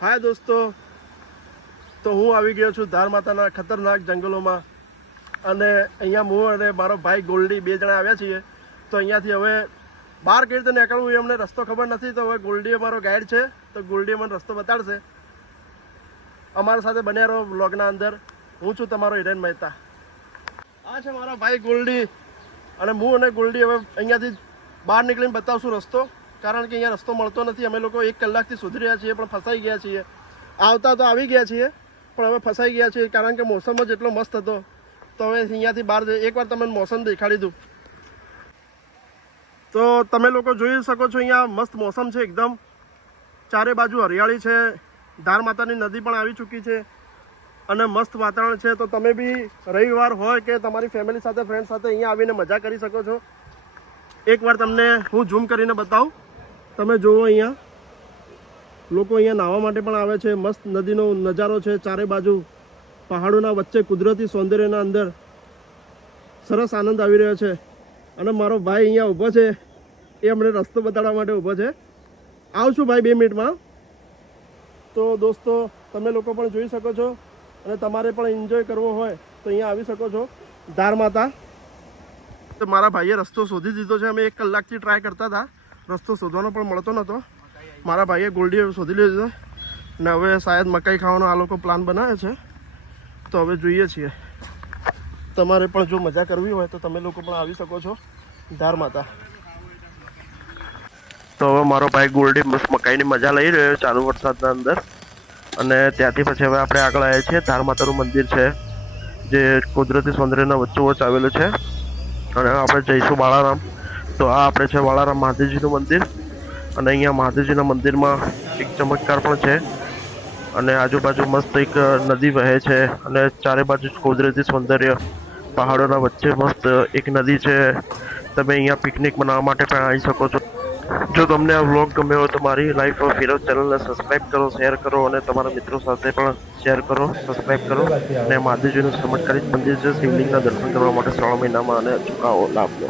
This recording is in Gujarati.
હાય દોસ્તો, તો હું આવી ગયો છું ધાર માતાના ખતરનાક જંગલોમાં. અને અહીંયા હું અને મારો ભાઈ ગોલ્ડી બે જણા આવ્યા છીએ. તો અહીંયાથી હવે બહાર કઈ રીતે નીકળવું એ અમને રસ્તો ખબર નથી. તો હવે ગોલ્ડી અમારો ગાઈડ છે, તો ગોલ્ડી મને રસ્તો બતાડશે. અમારા સાથે બન્યા રહો વ્લોગના અંદર. હું છું તમારો હિરેન મહેતા. આ છે મારો ભાઈ ગોલ્ડી, અને હું અને ગોલ્ડી હવે અહીંયાથી બહાર નીકળીને બતાવશું રસ્તો. કારણ કે અહીંયા રસ્તો મળતો નથી. અમે લોકો 1 કલાકથી શોધી રહ્યા છીએ, પણ ફસાઈ ગયા છીએ. આવતા તો આવી ગયા છીએ, પણ હવે ફસાઈ ગયા છીએ. કારણ કે મોસમ જ એટલો મસ્ત હતો. તો હવે અહીંયાથી બહાર એકવાર તમને મોસમ દેખાડી દઉં. તો તમે લોકો જોઈ શકો છો, અહીંયા મસ્ત મોસમ છે એકદમ. ચારે બાજુ હરિયાળી છે. ધાર માતાની નદી પણ આવી ચૂકી છે અને મસ્ત વાતાવરણ છે. તો તમે બી રવિવાર હોય કે તમારી ફેમિલી સાથે, ફ્રેન્ડ સાથે અહીંયા આવીને મજા કરી શકો છો. એકવાર તમને હું ઝૂમ કરીને બતાવું. તમે જુઓ, અહીંયા લોકો અહીંયા નાહવા માટે પણ આવે છે. મસ્ત નદીનો નજારો છે. ચારે બાજુ પહાડોના વચ્ચે કુદરતી સૌંદર્યના અંદર સરસ આનંદ આવી રહ્યો છે. અને મારો ભાઈ અહીંયા ઊભો છે, એ અમને રસ્તો બતાડવા માટે ઊભો છે. આવશું ભાઈ 2 મિનિટમાં. તો દોસ્તો, તમે લોકો પણ જોઈ શકો છો, અને તમારે પણ એન્જોય કરવો હોય તો અહીંયા આવી શકો છો ધાર માતા. તો મારા ભાઈએ રસ્તો શોધી દીધો છે. અમે 1 કલાકથી ટ્રાય કરતા હતા, રસ્તો શોધવાનો પણ મળતો નહોતો. મારા ભાઈએ ગોલ્ડીએ શોધી લીધો ને હવે શાયદ મકાઈ ખાવાનો આ લોકો પ્લાન બનાવે છે. તો હવે જોઈએ છીએ. તમારે પણ જો મજા કરવી હોય તો તમે લોકો પણ આવી શકો છો ધાર માતા. તો હવે મારો ભાઈ ગોલ્ડી મસ્ત મકાઈની મજા લઈ રહ્યો ચાલુ વરસાદના અંદર. અને ત્યાંથી પછી હવે આપણે આગળ આવ્યા છીએ. ધાર માતાનું મંદિર છે, જે કુદરતી સૌંદર્યના વચ્ચોવચ્ચ આવેલું છે. અને આપણે જઈશું બાળારામ. તો આ આપણે છે બાળારામ મહાદેવજીનું મંદિર. અને અહીંયા મહાદેવજીના મંદિરમાં એક ચમત્કાર પણ છે. અને આજુબાજુ મસ્ત એક નદી વહે છે, અને ચારે બાજુ કુદરતી સૌંદર્ય, પહાડોના વચ્ચે મસ્ત એક નદી છે. તમે અહીંયા પિકનિક બનાવવા માટે પણ આવી શકો છો. જો તમને આ વ્લોગ ગમ્યો હોય તો મારી લાઈફ ઓફ હીરો ચેનલને સબસ્ક્રાઈબ કરો, શેર કરો, અને તમારા મિત્રો સાથે પણ શેર કરો, સબસ્ક્રાઈબ કરો. અને મહાદેવજીનું ચમત્કારિક મંદિર છે. શિવલિંગના દર્શન કરવા માટે 3 મહિનામાં અને ચુકાવો લાભ લો.